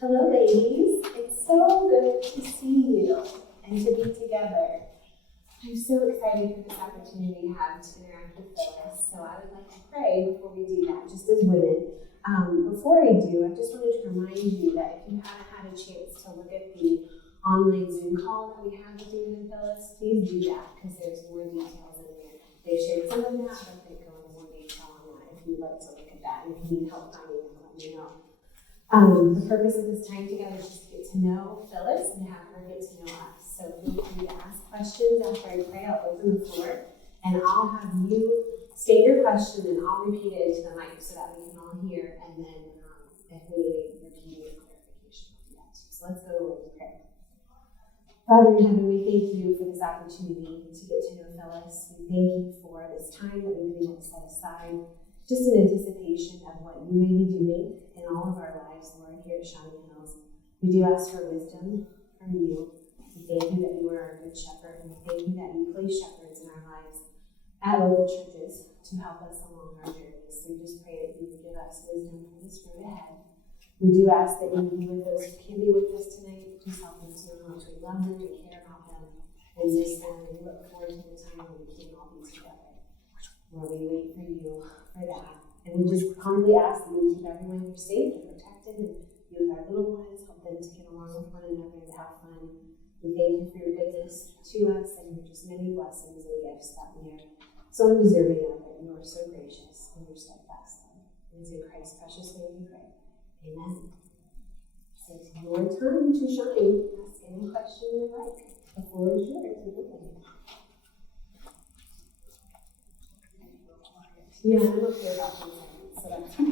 Hello, ladies. It's so good to see you and to be together. I'm so excited for this opportunity to have to interact with Phyllis. So I would like to pray before we do that, just as women. Before I do, I just wanted to remind you that if you haven't had a chance to look at the online Zoom call that we have with you and Phyllis, please do that because there's more details in there. They shared some of that, but they go into more detail on that if you'd like to look at that. And if you need help finding it, let me know. The purpose of this time together is just to get to know Phyllis and have her get to know us. So feel free to ask questions after I pray. I'll open the floor and I'll have you state your question and I'll repeat it into the mic so that we can all hear. And then if we need repeating or clarification, I'll do that too. So let's go to Lord in prayer. Father in heaven, we thank you for this opportunity to get to know Phyllis. We thank you for this time that we've been able to set aside just in anticipation of what you may be doing in all of our lives, Lord, here at Shining Hills. We do ask for wisdom from you. We thank you that you are our good shepherd, and we thank you that you place shepherds in our lives at local churches to help us along our journeys. So we just pray that you would give us wisdom for this road ahead. We do ask that you would be with those who can be with us tonight. Just help us to know how much we love them and care about them and miss them, and we look forward to the time when we can all be together. Lord, we wait for you for that. And we just humbly ask that you keep everyone here safe and protected, and you with our little ones, help them to get along with one another and have fun. We thank you for your goodness to us and your just many blessings and gifts that we are so undeserving of, but you are so gracious and you're steadfast. And it's in Christ's precious name we pray. Amen. So it's your time to shine. Ask any question you would like. The floor is yours. Yeah, I'm okay about things, so that's fine.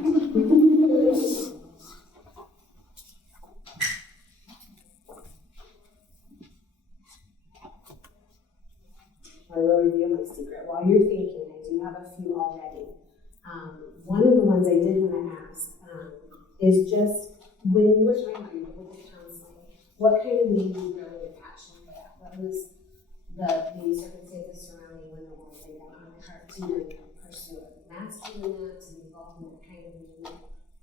I will reveal my secret. While you're thinking, I do have a few already. One of the ones I did want to ask is just when you were talking about with the counseling, what kind of made you really passionate about that? What was the circumstances surrounding when the Lord laid that on your heart to pursue it? Master in that, to be involved in that kind of movement,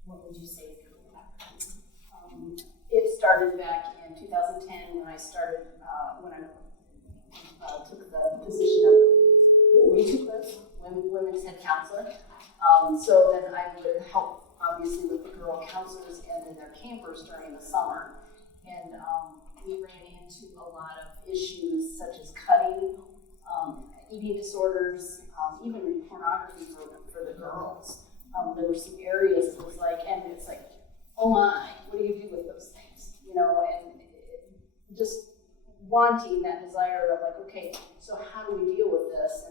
what would you say is kind of that? It started back in 2010 when I started, when I took the position of women's head counselor. So then I would help, obviously, with the girl counselors and then their campers during the summer. And we ran into a lot of issues such as cutting, eating disorders, even pornography for the girls. There were some areas that was like, and it's like, oh my, what do you do with those things? You know, and just wanting that desire of like, okay, so how do we deal with this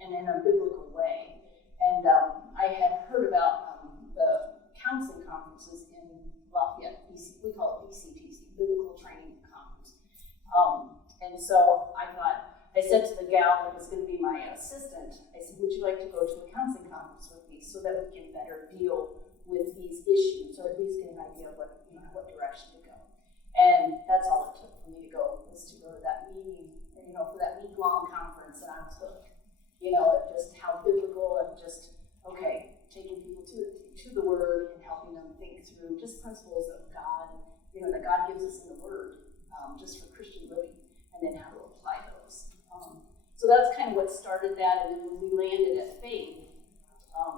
and in a biblical way? And I had heard about the counseling conferences in Lafayette, BC. We call it BCTC, Biblical Training Conference. And so I said to the gal that was going to be my assistant, I said, would you like to go to a counseling conference with me so that we can better deal with these issues, or at least get an idea of what direction to go? And that's all it took for me to go, was to go to that meeting, for that week-long conference, and I was hooked. Just how biblical and just, okay, taking people to the Word and helping them think through just principles of God, that God gives us in the Word, just for Christian living, and then how to apply those. So that's kind of what started that, and then when we landed at Faith,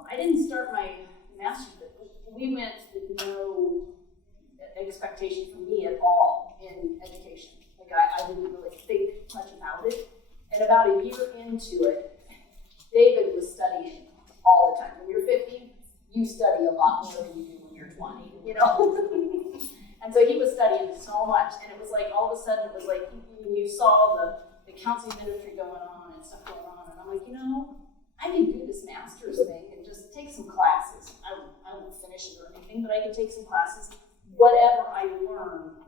I didn't start my master's, but we went with no expectation from me at all in education. Like I didn't really think much about it. And about a year into it, David was studying all the time. When you're 50, you study a lot more than you do when you're 20, And so he was studying so much, and it was like all of a sudden it was like you saw the counseling ministry going on and stuff going on, and I'm like, I can do this master's thing and just take some classes. I won't finish it or anything, but I can take some classes. Whatever I learn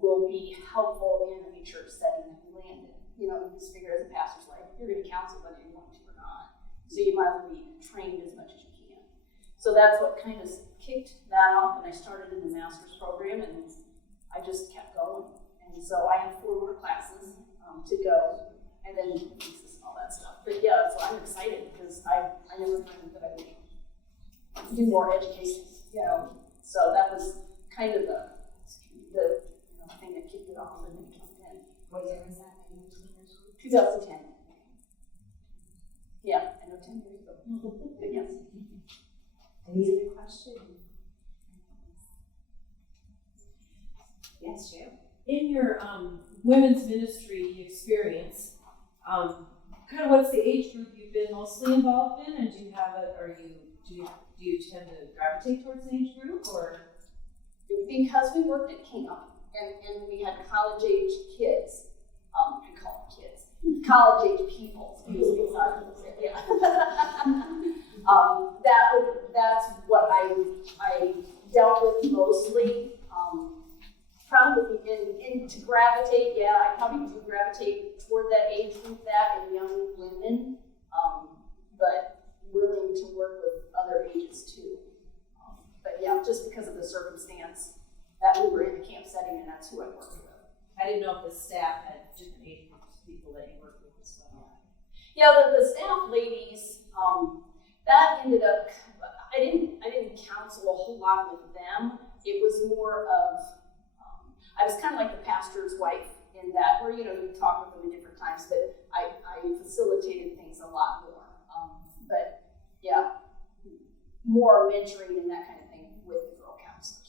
will be helpful in any church setting that we land in. You just figure as a pastor's life, you're going to counsel whether you want to or not. So you might as well be trained as much as you can. So that's what kind of kicked that off, and I started in the master's program, and I just kept going. And so I have 4 more classes to go, and then thesis and all that stuff. But yeah, so I'm excited because I never dreamed that I would do more education, So that was kind of 2010. Yeah, I know 10 years ago. But yes. Any other questions? Yes, Jim. In your women's ministry experience, kind of what's the age group you've been mostly involved in, and do you have it, or do you tend to gravitate towards an age group, or? Because we worked at camp and we had college age kids, we call them kids, college age people. Yeah. That's what I dealt with mostly. Probably in to gravitate, yeah, I probably do gravitate toward that age group, that and young women, but willing to work with other ages too. But yeah, just because of the circumstance that we were in a camp setting, and that's who I worked with. I didn't know if the staff had different age groups of people that you worked with as well. Yeah, the staff ladies, that ended up, I didn't counsel a whole lot with them. It was more of, I was kind of like the pastor's wife in that, where, you talk with them at different times, but I facilitated things a lot more. But yeah, more mentoring and that kind of thing with the girl counselors.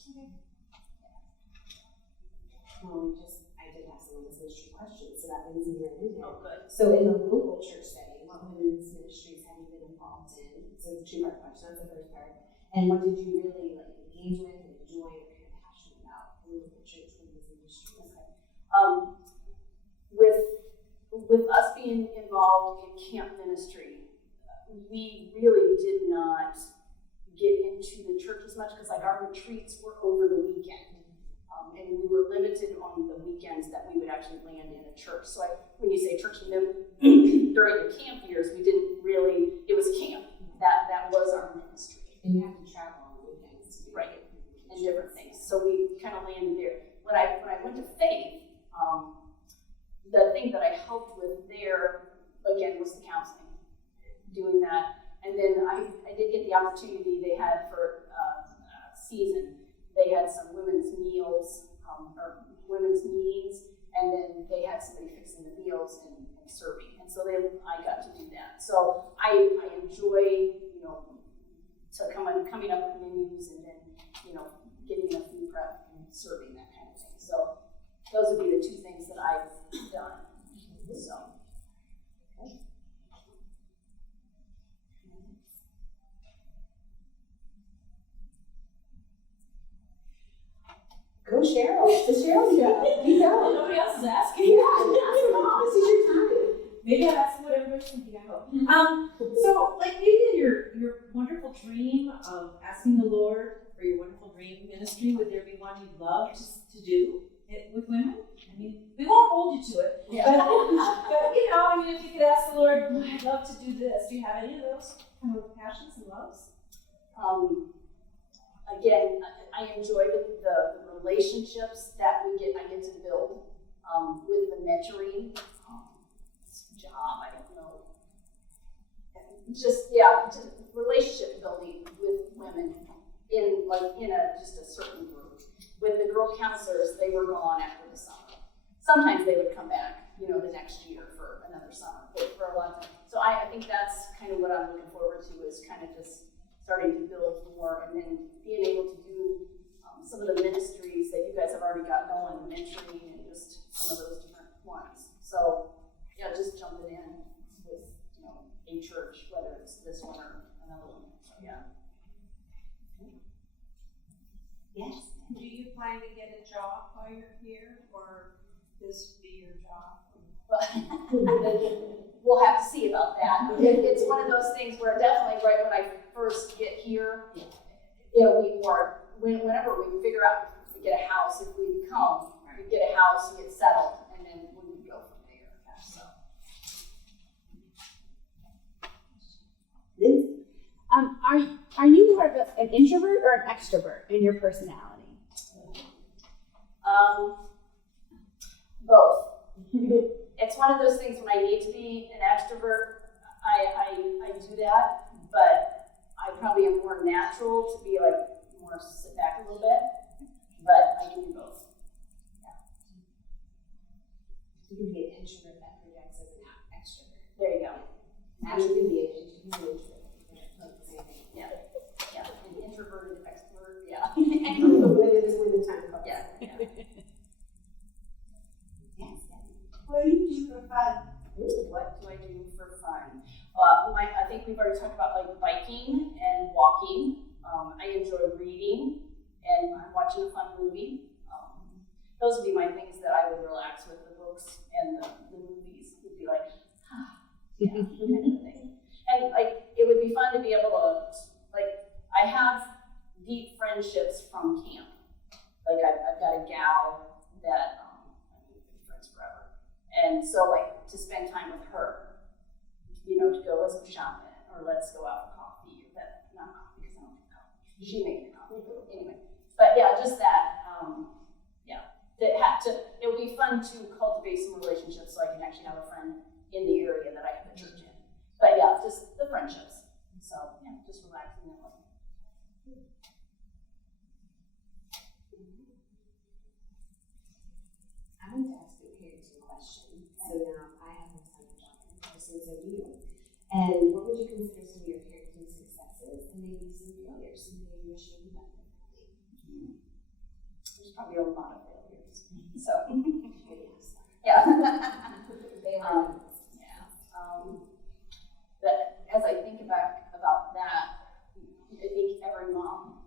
Well, I did have some women's ministry questions, so that leads me right in there. Oh, good. So in a local church setting, what women's ministries have you been involved in? So it's a two-part question, that's the first part. And what did you really engage with and enjoy or kind of passionate about in local church women's ministries? Okay. With us being involved in camp ministry, we really did not get into the church as much because our retreats were over the weekend. And we were limited on the weekends that we would actually land in a church. So when you say church, during the camp years, we didn't really, it was camp. That was our ministry. And you have to travel on the weekends. Right, and different things. So we kind of landed there. When I went to Faith, the thing that I helped with there, again, was the counseling, doing that. And then I did get the opportunity they had for season. They had some women's meals, or women's meetings, and then they had somebody fixing the meals and serving. And so I got to do that. So I enjoy, coming up with menus and then, getting the food prep and serving, that kind of thing. So those would be the two things that I've done. So. Go Cheryl. It's Cheryl's job. You go. Nobody else is asking. Yeah, ask them all. This is your time. Maybe I'll ask what everybody's thinking. I hope. So, maybe in your wonderful dream of asking the Lord for your wonderful dream ministry, would there be one you'd love to do it with women? I mean, we won't hold you to it. Yeah. But if you could ask the Lord, I'd love to do this. Do you have any of those kind of passions and loves? Again, I enjoy the relationships that I get to build with the mentoring job. I don't know, just relationship building with women in just a certain group. With the girl counselors, they were gone after the summer. Sometimes they would come back, the next year for another summer, but for a long time. So I think that's kind of what I'm looking forward to, is kind of just starting to build more, and then being able to do some of the ministries that you guys have already got going, mentoring, and just some of those different ones. So yeah, just jumping in with a church, whether it's this one or another one. So yeah. Yes. Do you plan to get a job while you're here, or this be your job? We'll have to see about that. It's one of those things where definitely right when I first get here, it'll be more, whenever we figure out if we get a house, if we come, we get a house, we get settled, and then we would go from there. So. Are you more of an introvert or an extrovert in your personality? Both. It's one of those things when I need to be an extrovert, I do that, but I probably am more natural to be more sit back a little bit, but I can do both. You can be an introvert that projects as an Abby can be an introvert. Yeah, an introverted extrovert, yeah. When the time comes. Yeah. Yes. What do you do for fun? What do I do for fun? I think we've already talked about like biking and walking. I enjoy reading and watching a fun movie. Those would be my things that I would relax with. The books and the movies would be like, yeah, kind of thing. And like, it would be fun to be able to, like, I have deep friendships from camp. Like, I've got a gal that we've been friends forever. And so, like, to spend time with her, to go let's go shopping, or let's go out for coffee, or that, not coffee, because I don't drink coffee. She makes me coffee, anyway. But yeah, just that, it would be fun to cultivate some relationships so I can actually have a friend in the area that I have the church in. But yeah, just the friendships. So yeah, just relaxing that way. I want to ask your parents a question. So now I have a son and daughter, so do you. And what would you consider some of your parenting successes and maybe some failures, something you wish you had done differently? There's probably a lot of failures. So yeah. But as I think about that, I think every mom,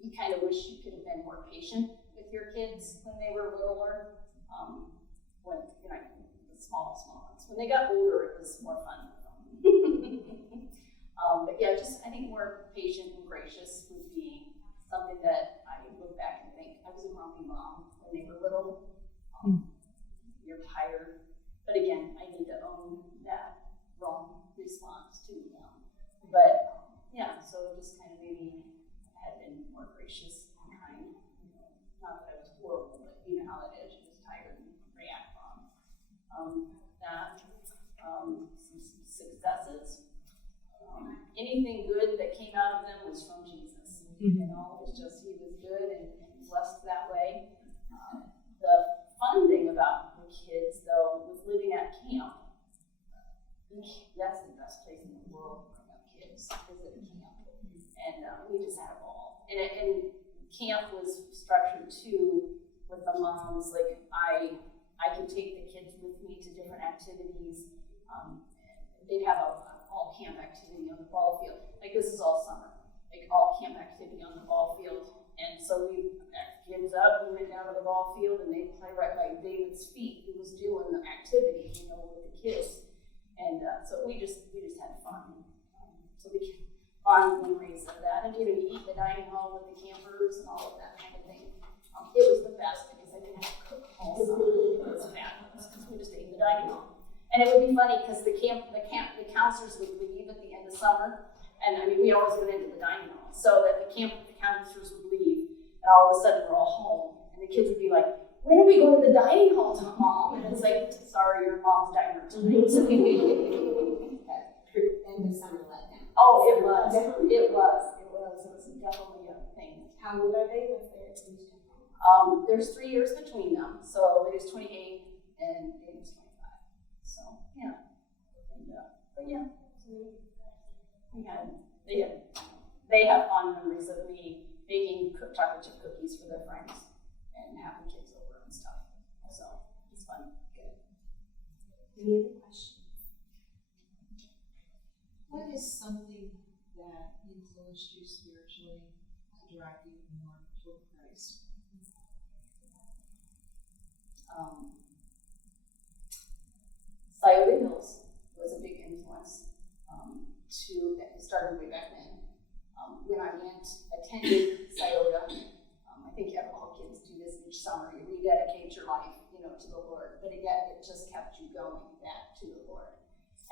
you kind of wish you could have been more patient with your kids when they were littler. When the small ones. When they got older, it was more fun. But yeah, just I think more patient and gracious would be something that I look back and think I was a grumpy mom when they were little. You're tired, but again, I need to own that wrong response to them. But yeah, so just kind of maybe I had been more gracious and kind. Not that I was horrible, but you know how that is. You're just tired and react wrong. Some successes. Anything good that came out of them was from Jesus. It's just he was good and blessed that way. The fun thing about the kids, though, was living at camp. That's the best place in the world to bring up kids, is at camp. And we just had a ball. And camp was structured too with the moms. Like I could take the kids with me to different activities. They'd have a all camp activity on the ball field. Like this is all summer. Like all camp activity on the ball field. And so we kids up, we went down to the ball field and they play right by David's feet, who was doing the activity, with the kids. And so we just had fun. So we fond memories of that. And you eat the dining hall with the campers and all of that kind of thing. It was the best because I didn't have to cook all summer. It was fabulous because we just ate the dining hall. And it would be funny because the counselors would leave at the end of summer. And we always went into the dining hall. So that the counselors would leave, and all of a sudden we're all home. And the kids would be like, when are we going to the dining hall, Mom? And it's like, sorry, your mom's diner tonight. End of summer letdown. Oh, it was. It was definitely a thing. How old are they? What's their age difference? There's 3 years between them. So Lydia's 28 and David's 25. So yeah. But yeah. They have fond memories of me baking chocolate chip cookies for their friends and having kids over and stuff. So it's fun. Good. Any other questions? What is something that influenced you spiritually to drive you more toward Christ? Scioto Hills was a big influence. It started way back then. When I attended Scioto, I think all kids do this each summer. You rededicate your life, to the Lord. But again, it just kept you going back to the Lord.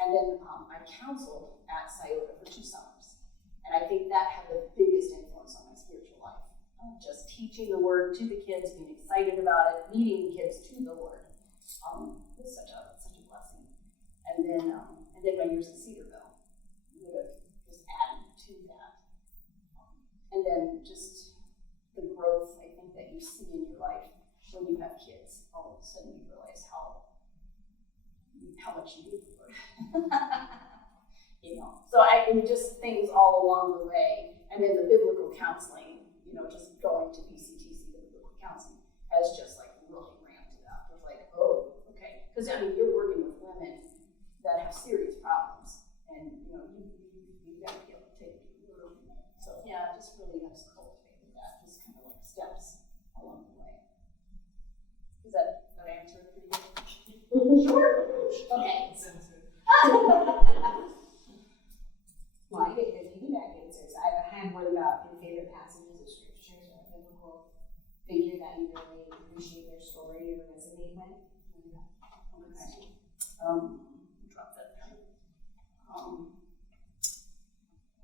And then I counseled at Scioto for 2 summers. And I think that had the biggest influence on my spiritual life. Just teaching the Word to the kids, being excited about it, leading the kids to the Lord was such a blessing. And then my years at Cedarville would have just added to that. And then just the growth, I think, that you see in your life when you have kids. All of a sudden you realize how how much you need the Lord. So just things all along the way. And then the biblical counseling, just going to BCTC, the biblical counseling, has just like really ramped it up. It's like, oh, okay. Because you're working with women that have serious problems, and you got to be able to take it to the Lord. So yeah, just really has cultivated that, just kind of like steps along the way. Is that answer for you? Sure. Okay. Well, I get the feedback answers. I had one about your favorite passages of scripture or a biblical figure that you really appreciate their story or resonate with. Okay. Drop that down.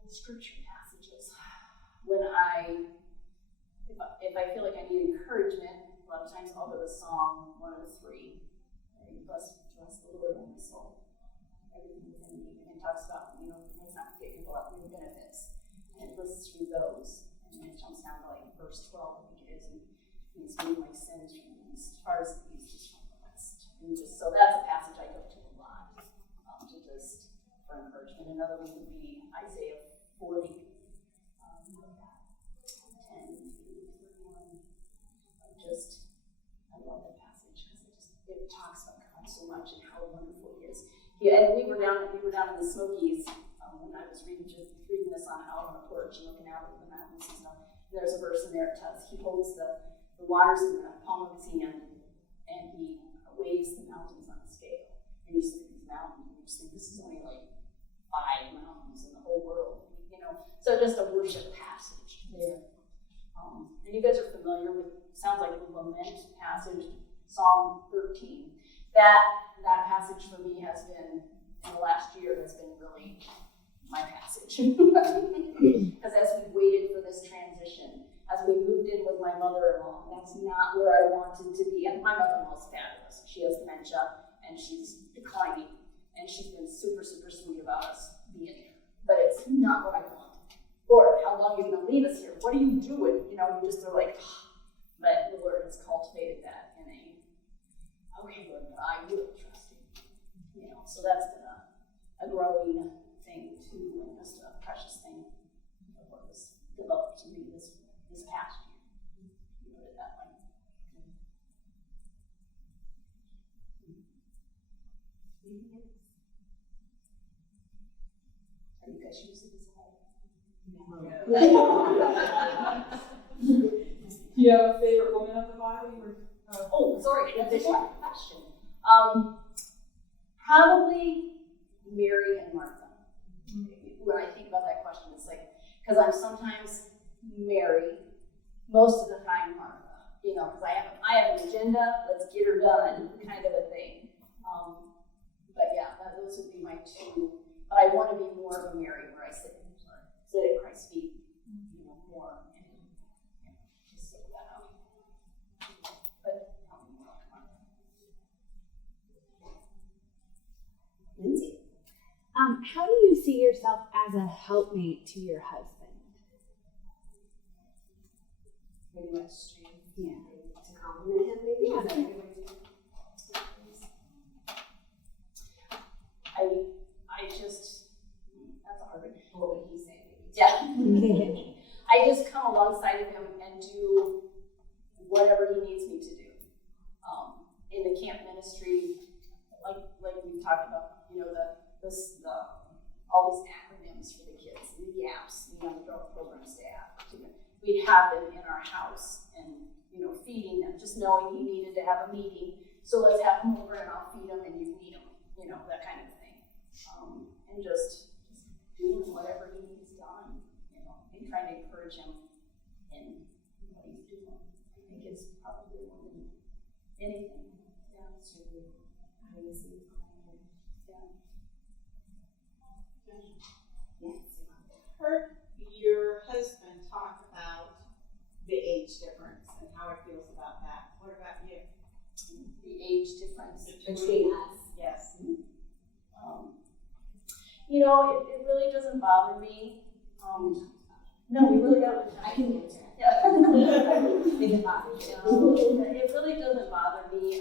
Scripture passages. When if I feel like I need encouragement, a lot of times I'll go to Psalm 103. Bless the Lord, O my soul. Everything within me. And it talks about, it's not forgetting about your benefits. And it lists through those. And then it jumps down to like verse 12, I think it is. And he's moved my sins from the east, as far as the east is from the west. And so that's a passage I go to a lot, for encouragement. Another one would be Isaiah 40, 10 through 31. I love that passage because it talks about God so much and how wonderful He is. Yeah, and we were down in the Smokies when I was reading this out on the porch and looking out over the mountains and stuff. And there's a verse in there that tells He holds the waters in the palm of His hand, and He weighs the mountains on a scale. And you see these mountains, and you just think this is only like 5 mountains in the whole world, So just a worship passage there. And you guys are familiar with, sounds like the lament passage, Psalm 13. That passage for me has been, in the last year, has been really my passage. Because as we waited for this transition, as we moved in with my mother-in-law, that's not where I wanted to be. And my mother-in-law is fabulous. She has dementia, and she's declining. And she's been super, super sweet about us being here. But it's not what I want. Lord, how long are you going to leave us here? What are you doing? You just are like, but the Lord has cultivated that in okay, Lord, but I will trust you. So that's been a growing thing too, and just a precious thing of what was developed to me this past year. You put it that way. Are you guys using this whole? Do you have a favorite woman of the Bible? Oh, sorry, that's a question. Probably Mary and Martha. When I think about that question, it's like, because I'm sometimes Mary, most of the time Martha. Because I have an agenda, let's get her done, kind of a thing. But yeah, those would be my two. But I want to be more of a Mary, where I sit at Christ's feet, more. Just sit that out. But Lindsay. How do you see yourself as a helpmate to your husband? Maybe much strength. Yeah. To compliment him, maybe? Yeah. Is that a good way to do it? That's a hard one. What would he say? Yeah. I just come alongside of him and do whatever he needs me to do. In the camp ministry, like we talked about, all these acronyms for the kids, the GAPS, the Young Adult Program staff. We'd have them in our house and, feeding them, just knowing he needed to have a meeting. So let's have him over and I'll feed him and you feed him, that kind of thing. And just doing whatever he needs done, and trying to encourage him in what he's doing. I think it's probably more than anything. Yeah, it's really having a seat. Yeah. Heard your husband talk about the age difference and how he feels about that. What about you? The age difference Between us. Yes. It really doesn't bother me. No, we really don't. I can answer it. Yeah. Think about it. It really doesn't bother me.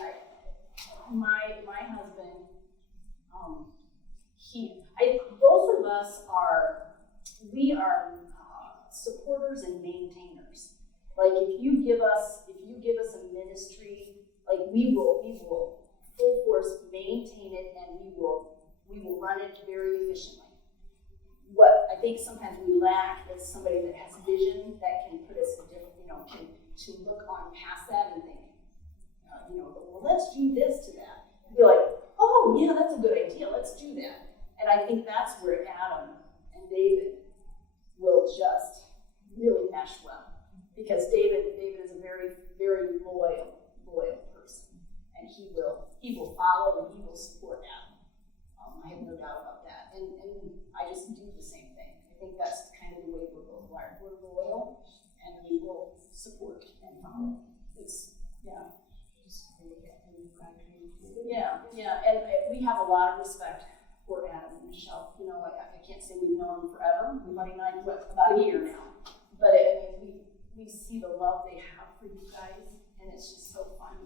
My husband Both of us we are supporters and maintainers. Like if you give us a ministry, like we will full force maintain it, and we will run it very efficiently. What I think sometimes we lack is somebody that has vision that can put us in different, to look on past that and think, well, let's do this to that. And be like, oh yeah, that's a good idea, let's do that. And I think that's where Adam and David will just really mesh well. Because David is a very, very loyal person. And he will follow and he will support Adam. I have no doubt about that. And I just do the same thing. I think that's kind of the way we're both wired. We're loyal and we will support and follow. Yeah, and we have a lot of respect for Adam and Michelle. I can't say we've known them forever. We've only known about a year now. But we see the love they have for you guys, and it's just so fun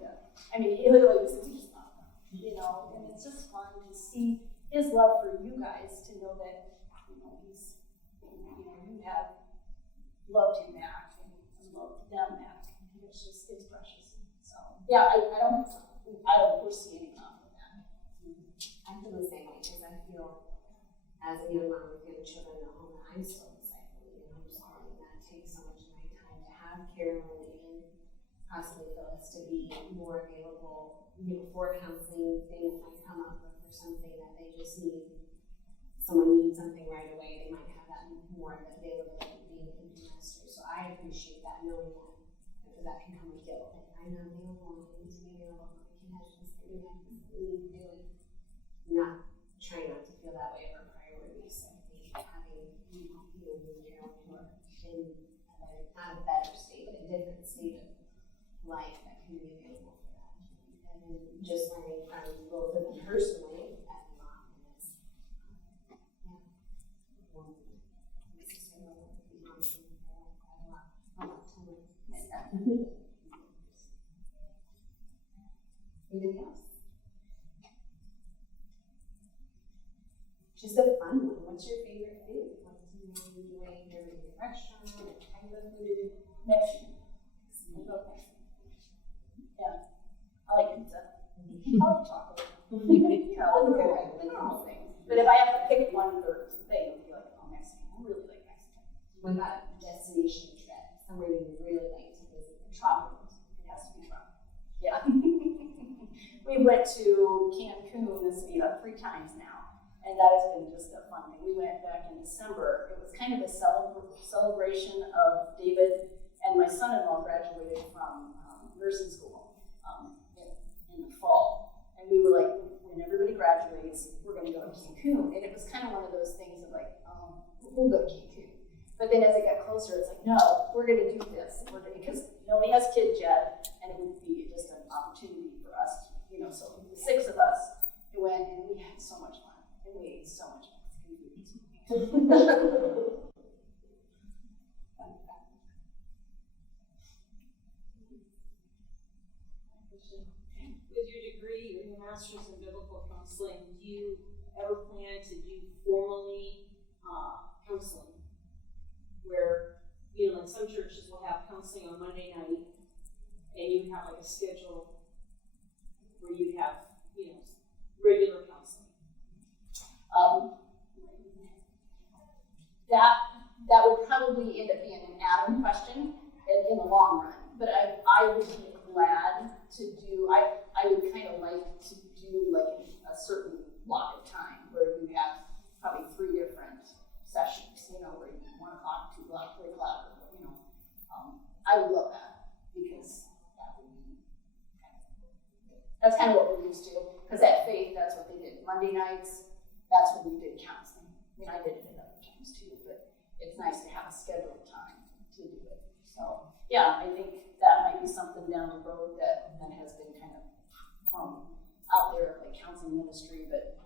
he literally was just love, and it's just fun to see his love for you guys, to know that, he's, you have loved him back and loved them back. It's precious. So, yeah, I don't foresee any problem with that. I feel the same way, because I feel as a young mom with young children at home, I'm still discipling and homeschooling. That takes so much of my time to have Carolyn and possibly Phyllis to be more available, for counseling. Things might come up or for something that they just need. Someone needs something right away. They might have that more availability being in ministry. So I appreciate that, knowing that, because that can come with guilt. Like, I'm not available, I need to be available. I can have this, we need to do it. Not trying not to feel that way of our priorities. I think having you and Carol who are in not a better state, but a different state of life that can be available for that. And just learning from both of them personally as a mom, and it's anything else? Just a fun one. What's your favorite food? What do you enjoy in your restaurant? What type of food? Mexican. I love Mexican. Yeah. I like pizza. I like chocolate. The normal things. But if I have to pick one thing, it would be like, Mexican. I really like Mexican. What about a destination trip? Somewhere you would really like to visit? Tropical. It has to be tropical. Yeah. We went to Cancun this year 3 times now, and that has been just a fun thing. We went back in December. It was kind of a celebration of David and my son-in-law graduated from nursing school in the fall, and we were like, when everybody graduates, we're going to go to Cancun, and it was kind of one of those things of like, we'll go to Cancun. But then as it got closer, it's like, no, we're going to do this. Because nobody has kids yet, and it would be just an opportunity for us. So the 6 of us went, and we had so much fun, and we ate so much Mexican food. With your degree, with your master's in biblical counseling, do you ever plan to do formally counseling? Where, like some churches will have counseling on Monday night, and you have like a schedule where you have, regular counseling. That would probably end up being an Adam question in the long run. But I would be glad to do. I would kind of like to do like a certain block of time where you have probably 3 different sessions. Where you 1 o'clock, 2 o'clock, 3 o'clock. I would love that, because that would be that's kind of what we're used to. Because at Faith, that's what they did. Monday nights, that's when we did counseling. I did it other times too, but it's nice to have a scheduled time to do it. So yeah, I think that might be something down the road that has been kind of out there, like counseling ministry. But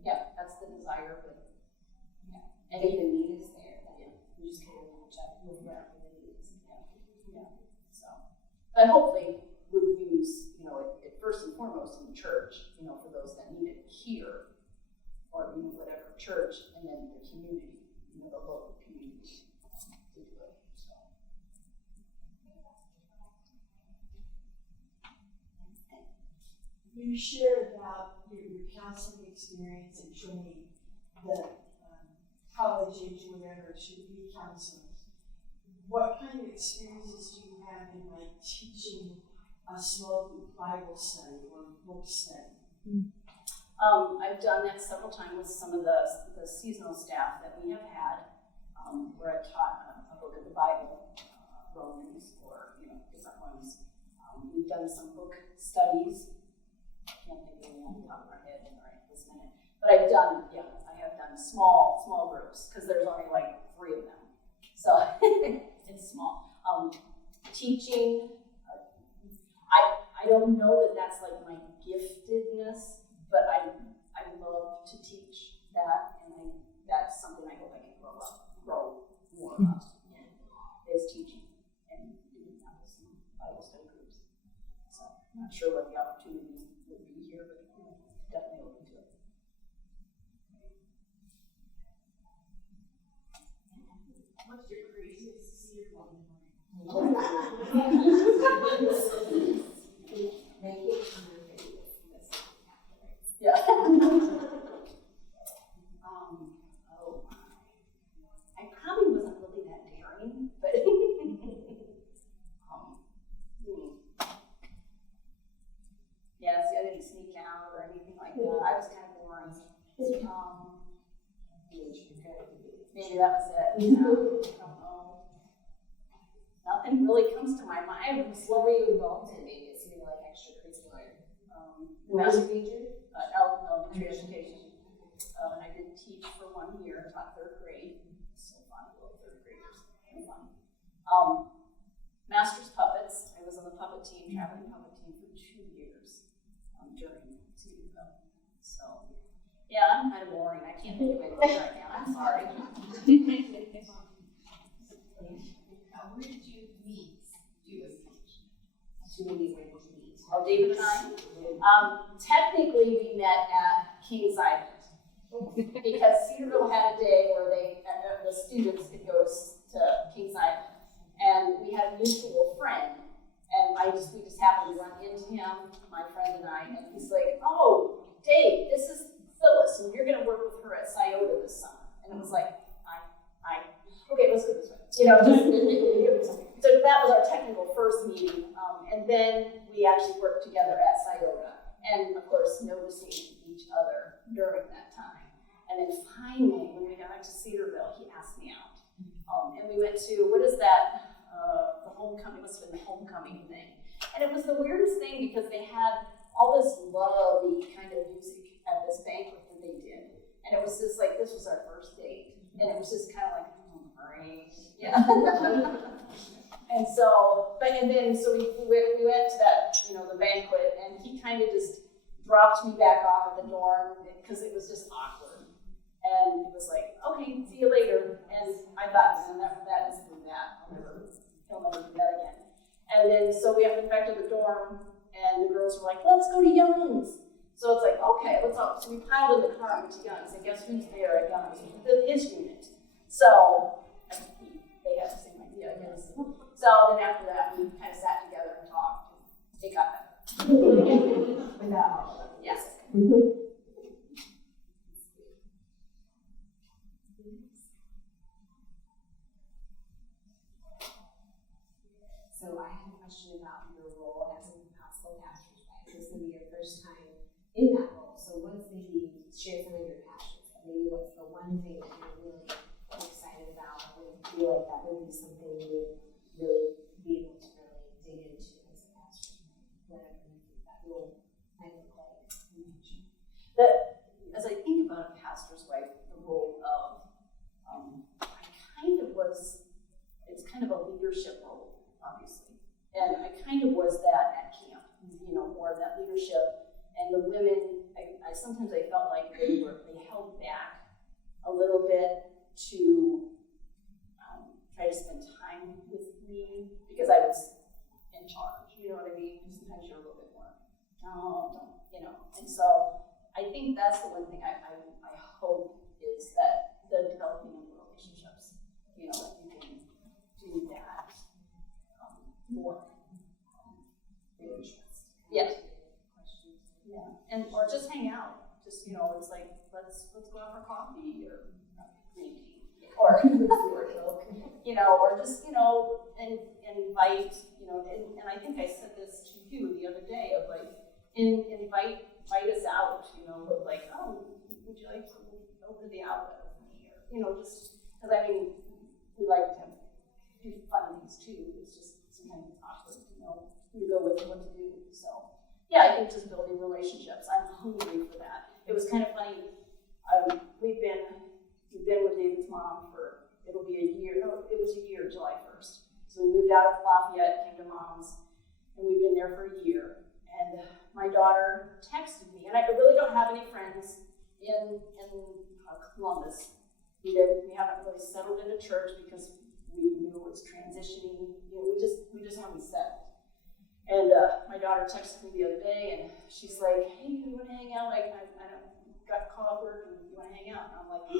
yeah, that's the desire. But yeah, and if the need is there, then you just kind of match up with whatever the need is. Yeah. So, but hopefully we'll use, it first and foremost in the church, you know, for those that need it here, or, you know, whatever church, and then the community, you know, the local community to do it, so. You shared about your counseling experience and training the college age, whatever, should be counselors. What kind of experiences do you have in like teaching a small group Bible study or book study? I've done that several times with some of the seasonal staff that we have had, where I've taught a book of the Bible, Romans, or, you know, different ones. We've done some book studies. I can't think of any on the top of my head right this minute. But I have done small groups, because there's only like 3 of them. So it's small. Teaching, I don't know that that's like my giftedness, but I love to teach that, and that's something I hope I can grow more up in, is teaching and doing that with some Bible study groups. So I'm not sure what the opportunity would be here, but definitely open to it. What's your craziest seer one? Yeah. I probably wasn't really that daring, but yeah, see, I didn't sneak out or anything like that. I was kind of boring. Maybe that was it. You know? I don't know. Nothing really comes to my mind. What were you involved in? Maybe it's something like extracurricular. Master major? Elementary education. I did teach for 1 year, taught 3rd grade. So fun, I love 3rd graders. Kind of fun. Master's puppets. I was on the puppet team, traveling puppet team for 2 years during Cedarville. So, yeah, I'm kind of boring. I can't think of anything right now. I'm sorry. Where did you meet? Oh, David and I? Technically, we met at Kings Island. Because Cedarville had a day where the students could go to Kings Island. And we had a mutual friend. And we just happened to run into him, my friend and I. And he's like, oh, Dave, this is Phyllis, and you're going to work with her at Scioto this summer. And it was like, okay, let's go this way. You know, so that was our technical first meeting. And then we actually worked together at Scioto. And of course, noticing each other during that time. And then finally, when we got to Cedarville, he asked me out. And we went to, what is that? The homecoming, must have been the homecoming thing. And it was the weirdest thing because they had all this lovely kind of music at this banquet that they did. And it was just like, this was our first date. And it was just kind of like, oh, great. Yeah. And so, so we went to that, you know, the banquet, and he kind of just dropped me back off at the dorm because it was just awkward. And he was like, okay, see you later. And I thought, man, that is that. He'll never do that again. And then, so we went back to the dorm, and the girls were like, let's go to Young's. So it's like, okay, let's go. So we piled in the car and went to Young's, and guess who's there at Young's? His unit. So they had the same idea, I guess. So then after that, we kind of sat together and talked. It got better. Without all of them. Yes. So I have a question about your role as a possible pastor's wife. This is going to be your first time in that role. So what's maybe, share some of your passions. Maybe what's the one thing that you're really excited about or feel like that would be something you would really be able to really dig into as a pastor's wife, whatever you think that role might look like in the future. As I think about a pastor's wife, the role of, it's kind of a leadership role, obviously. And I kind of was that at camp, you know, more of that leadership. And the women, I sometimes I felt like they held back a little bit to try to spend time with me because I was in charge, you know what I mean? Sometimes you're a little bit more no, don't, you know. And so I think that's the one thing I hope is that the developing of relationships, you know, that you can do that more. Yes. Yeah, and or just hang out. Just, you know, it's like let's go out for coffee or green tea or you know, or just, you know, and invite, you know, and I think I said this to you the other day of like invite us out, you know, of like, oh, would you like to open the outlet with me, or, you know, just because I mean we like to do fun things too. It's just sometimes it's awkward to know who to go with and what to do. So yeah, I think just building relationships. I'm hungry for that. It was kind of funny. We've been with David's mom for, it'll be a year. No, it was a year, July 1st. So we moved out of Lafayette, came to Mom's, and we've been there for a year. And my daughter texted me, and I really don't have any friends in Columbus. We haven't really settled into church because we knew it was transitioning. You know, we just haven't settled. And my daughter texted me the other day, and she's like, "Hey, you want to hang out? I got caught up work, and you want to hang out?" And I'm like,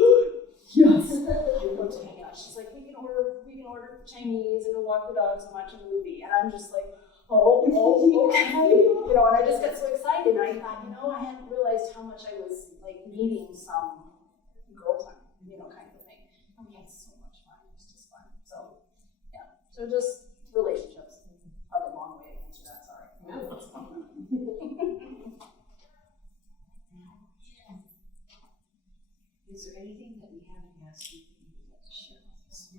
"Yes, I want to hang out." She's like, "We can order Chinese and go walk the dogs and watch a movie." And I'm just like, "Oh, okay." You know, and I just got so excited. And I thought, you know, I hadn't realized how much I was like needing some girl time, you know, kind of a thing. And we had so much fun. It was just fun. So yeah, so just relationships. Probably a long way to answer that. Sorry. Is there anything that we haven't asked you that you would like to share with us?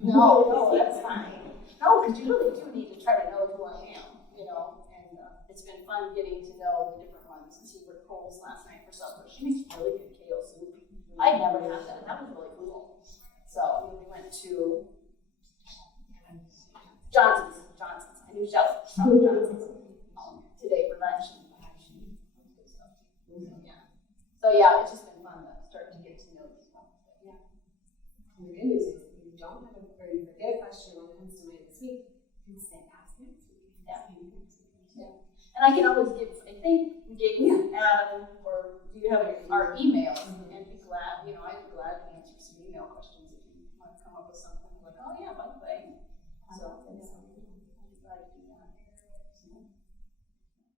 No, that's fine. No, because you really do need to try to know who I am, you know, and it's been fun getting to know the different ones. And see where Cole's last night for supper. She makes really good kale soup. I never had that. That was really cool. So we went to Johnson's. I knew Shelley from Johnson's today for lunch. And yeah. So yeah, it's just been fun to start to get to know people. Yeah. And the good news is if you don't have or you forget a question when it comes to my this week, you can say ask next week. Yeah. And I can always give, I think we gave you Adam, or do you have our email? And be glad, you know, I'd be glad to answer some email questions if you want to come up with something like, oh yeah, by the way. So,